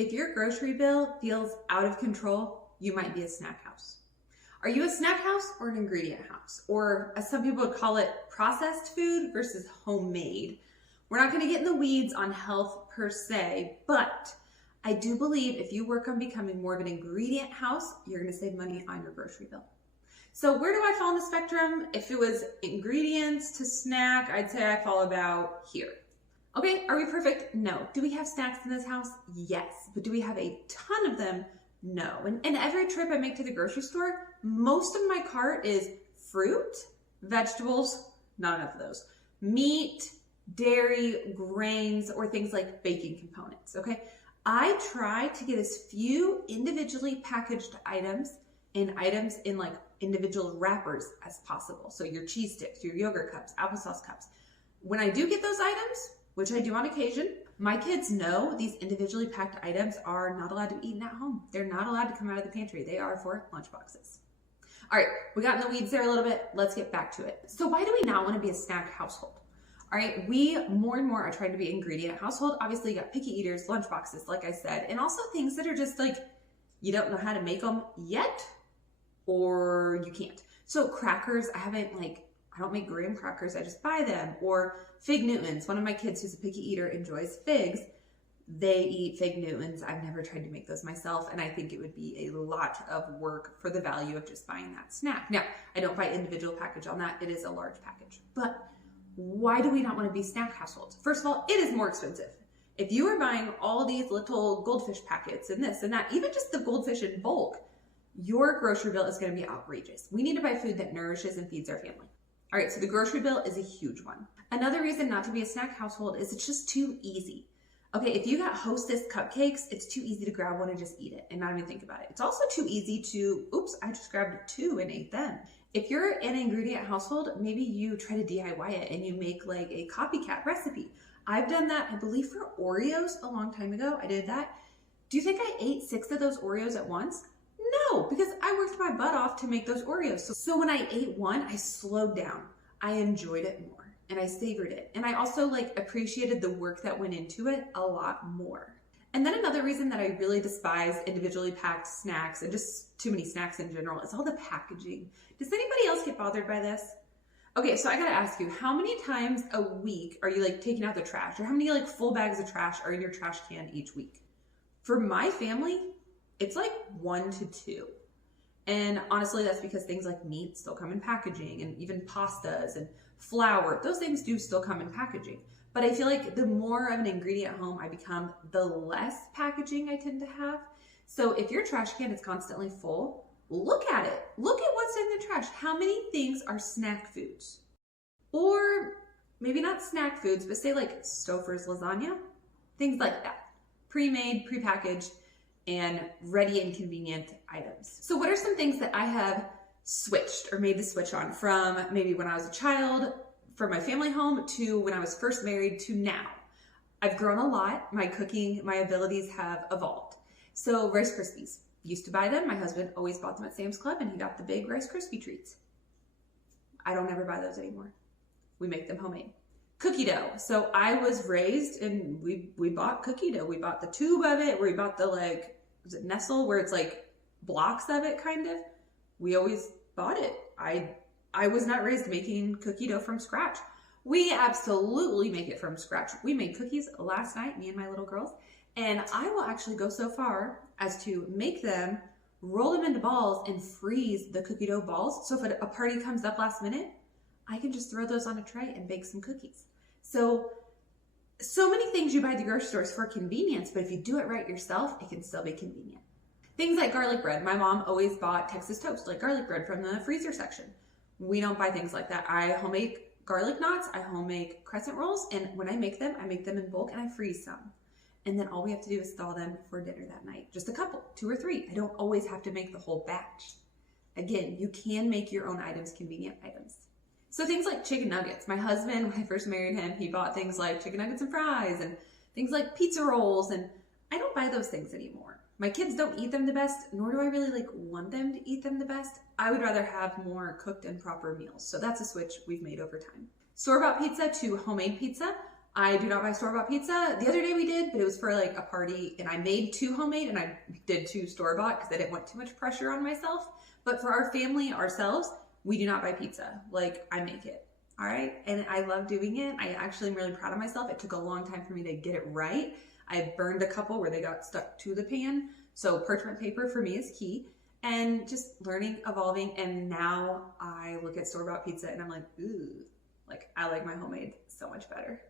If your grocery bill feels out of control, you might be a snack house. Are you a snack house or an ingredient house? Or as some people would call it, processed food versus homemade. We're not going to get in the weeds on health per se, but I do believe if you work on becoming more of an ingredient house, you're going to save money on your grocery bill. So where do I fall on the spectrum? If it was ingredients to snack, I'd say I fall about here. Okay, are we perfect? No. Do we have snacks in this house? Yes. But do we have a ton of them? No. And every trip I make to the grocery store, most of my cart is fruit, vegetables, not enough of those, meat, dairy, grains, or things like baking components, okay? I try to get as few individually packaged items and items in like individual wrappers as possible. So your cheese sticks, your yogurt cups, applesauce cups. When I do get those items, which I do on occasion, my kids know these individually packed items are not allowed to be eaten at home. They're not allowed to come out of the pantry. They are for lunch boxes. All right, we got in the weeds there a little bit. Let's get back to it. So why do we not want to be a snack household? All right, we more and more are trying to be an ingredient household. Obviously, you got picky eaters, lunch boxes, like I said, and also things that are just like, you don't know how to make them yet, or you can't. So crackers, I don't make graham crackers, I just buy them. Or fig Newtons. One of my kids who's a picky eater enjoys figs. They eat fig Newtons. I've never tried to make those myself, and I think it would be a lot of work for the value of just buying that snack. Now, I don't buy individual package on that. It is a large package. But why do we not want to be snack households? First of all, it is more expensive. If you are buying all these little goldfish packets and this and that, even just the goldfish in bulk, your grocery bill is going to be outrageous. We need to buy food that nourishes and feeds our family. All right, so the grocery bill is a huge one. Another reason not to be a snack household is it's just too easy. Okay, if you got Hostess cupcakes, it's too easy to grab one and just eat it and not even think about it. It's also too easy to, oops, I just grabbed 2 and ate them. If you're an ingredient household, maybe you try to DIY it and you make like a copycat recipe. I've done that, I believe for Oreos a long time ago. I did that. Do you think I ate 6 of those Oreos at once? No, because I worked my butt off to make those Oreos. So when I ate one, I slowed down. I enjoyed it more and I savored it. And I also appreciated the work that went into it a lot more. And then another reason that I really despise individually packed snacks and just too many snacks in general is all the packaging. Does anybody else get bothered by this? Okay, so I gotta ask you, how many times a week are you taking out the trash? Or how many full bags of trash are in your trash can each week? For my family, it's 1 to 2. And honestly, that's because things like meat still come in packaging, and even pastas and flour, those things do still come in packaging. But I feel like the more of an ingredient home I become, the less packaging I tend to have. So if your trash can is constantly full, look at it. Look at what's in the trash. How many things are snack foods? Or maybe not snack foods, but say Stouffer's lasagna, things like that. Pre-made, pre-packaged, and ready and convenient items. So what are some things that I have switched or made the switch on from maybe when I was a child, from my family home, to when I was first married to now? I've grown a lot. My cooking, my abilities have evolved. So Rice Krispies, used to buy them. My husband always bought them at Sam's Club and he got the big Rice Krispie treats. I don't ever buy those anymore. We make them homemade. Cookie dough. So I was raised and we bought cookie dough. We bought the tube of it, where we bought the was it Nestle, where it's blocks of it kind of. We always bought it. I was not raised making cookie dough from scratch. We absolutely make it from scratch. We made cookies last night, me and my little girls, and I will actually go so far as to make them, roll them into balls, and freeze the cookie dough balls. So if a party comes up last minute, I can just throw those on a tray and bake some cookies. So many things you buy at the grocery store is for convenience, but if you do it right yourself, it can still be convenient. Things like garlic bread. My mom always bought Texas toast, garlic bread from the freezer section. We don't buy things like that. I homemade garlic knots, I homemade crescent rolls, and when I make them in bulk and I freeze some. And then all we have to do is thaw them for dinner that night. Just a couple, 2 or 3. I don't always have to make the whole batch. Again, you can make your own items convenient items. So things like chicken nuggets. My husband, when I first married him, he bought things like chicken nuggets and fries and things like pizza rolls, and I don't buy those things anymore. My kids don't eat them the best, nor do I really want them to eat them the best. I would rather have more cooked and proper meals. So that's a switch we've made over time. Store-bought pizza to homemade pizza. I do not buy store-bought pizza. The other day we did, but it was for like a party, and I made 2 homemade and I did 2 store-bought because I didn't want too much pressure on myself. But for our family, ourselves, we do not buy pizza. Like, I make it. All right. And I love doing it. I actually am really proud of myself. It took a long time for me to get it right. I burned a couple where they got stuck to the pan. So parchment paper for me is key. And just learning, evolving. And now I look at store-bought pizza and I'm like, ooh, like I like my homemade so much better.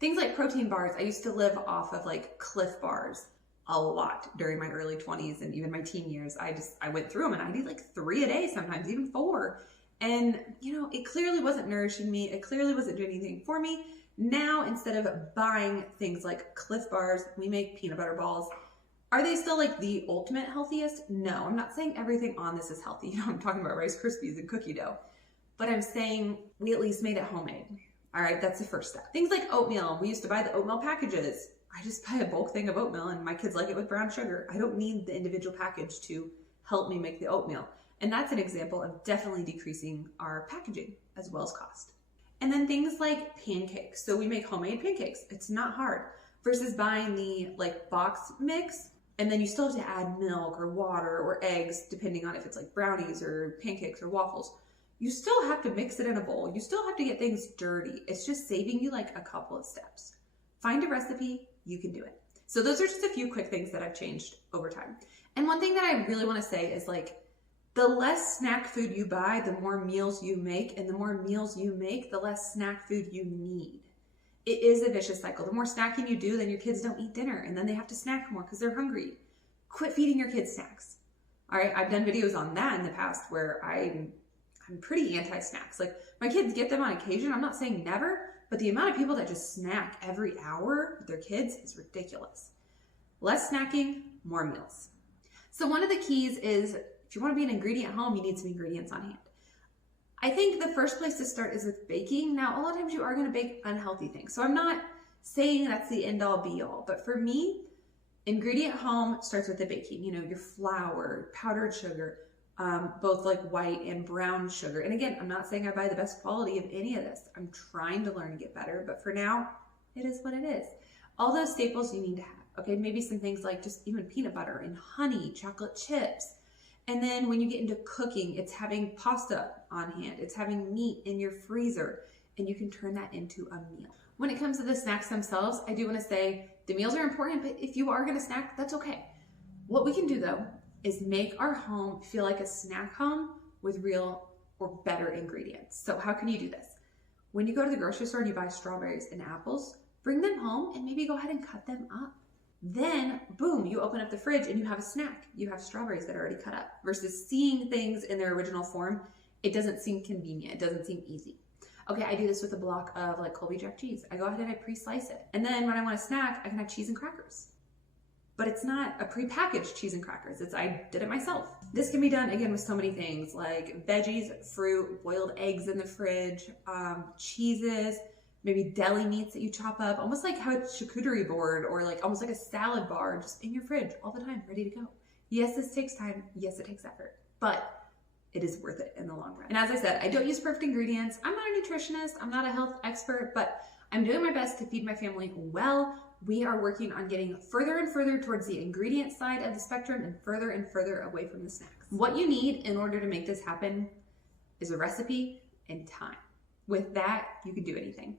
Things like protein bars. I used to live off of like Cliff bars a lot during my early 20s and even my teen years. I went through them and I'd eat like 3 a day, sometimes even 4. And, you know, it clearly wasn't nourishing me. It clearly wasn't doing anything for me. Now, instead of buying things like Cliff bars, we make peanut butter balls. Are they still like the ultimate healthiest? No, I'm not saying everything on this is healthy. You know, I'm talking about Rice Krispies and cookie dough. But I'm saying we at least made it homemade. All right, that's the first step. Things like oatmeal. We used to buy the oatmeal packages. I just buy a bulk thing of oatmeal and my kids like it with brown sugar. I don't need the individual package to help me make the oatmeal. And that's an example of definitely decreasing our packaging as well as cost. And then things like pancakes. So we make homemade pancakes. It's not hard versus buying the like box mix. And then you still have to add milk or water or eggs, depending on if it's like brownies or pancakes or waffles. You still have to mix it in a bowl. You still have to get things dirty. It's just saving you like a couple of steps. Find a recipe, you can do it. So those are just a few quick things that I've changed over time. And one thing that I really want to say is like, the less snack food you buy, the more meals you make, and the more meals you make, the less snack food you need. It is a vicious cycle. The more snacking you do, then your kids don't eat dinner, and then they have to snack more because they're hungry. Quit feeding your kids snacks. All right, I've done videos on that in the past where I'm pretty anti-snacks. Like, my kids get them on occasion. I'm not saying never, but the amount of people that just snack every hour with their kids is ridiculous. Less snacking, more meals. So one of the keys is, if you want to be an ingredient home, you need some ingredients on hand. I think the first place to start is with baking. Now, a lot of times you are going to bake unhealthy things. So I'm not saying that's the end all be all, but for me, ingredient home starts with the baking. You know, your flour, powdered sugar, both like white and brown sugar. And again, I'm not saying I buy the best quality of any of this. I'm trying to learn to get better, but for now, it is what it is. All those staples you need to have. Okay, maybe some things like just even peanut butter and honey, chocolate chips. And then when you get into cooking, it's having pasta on hand. It's having meat in your freezer, and you can turn that into a meal. When it comes to the snacks themselves, I do want to say the meals are important, but if you are going to snack, that's okay. What we can do though is make our home feel like a snack home with real or better ingredients. So how can you do this? When you go to the grocery store and you buy strawberries and apples, bring them home and maybe go ahead and cut them up. Then, boom, you open up the fridge and you have a snack. You have strawberries that are already cut up. Versus seeing things in their original form, it doesn't seem convenient. It doesn't seem easy. Okay, I do this with a block of like Colby Jack cheese. I go ahead and I pre-slice it. And then when I want a snack, I can have cheese and crackers. But it's not a pre-packaged cheese and crackers. I did it myself. This can be done, again, with so many things like veggies, fruit, boiled eggs in the fridge, cheeses, maybe deli meats that you chop up, almost like how a charcuterie board or like almost like a salad bar just in your fridge all the time, ready to go. Yes, this takes time. Yes, it takes effort, but it is worth it in the long run. And as I said, I don't use perfect ingredients. I'm not a nutritionist. I'm not a health expert, but I'm doing my best to feed my family well. We are working on getting further and further towards the ingredient side of the spectrum and further away from the snacks. What you need in order to make this happen is a recipe and time. With that, you can do anything.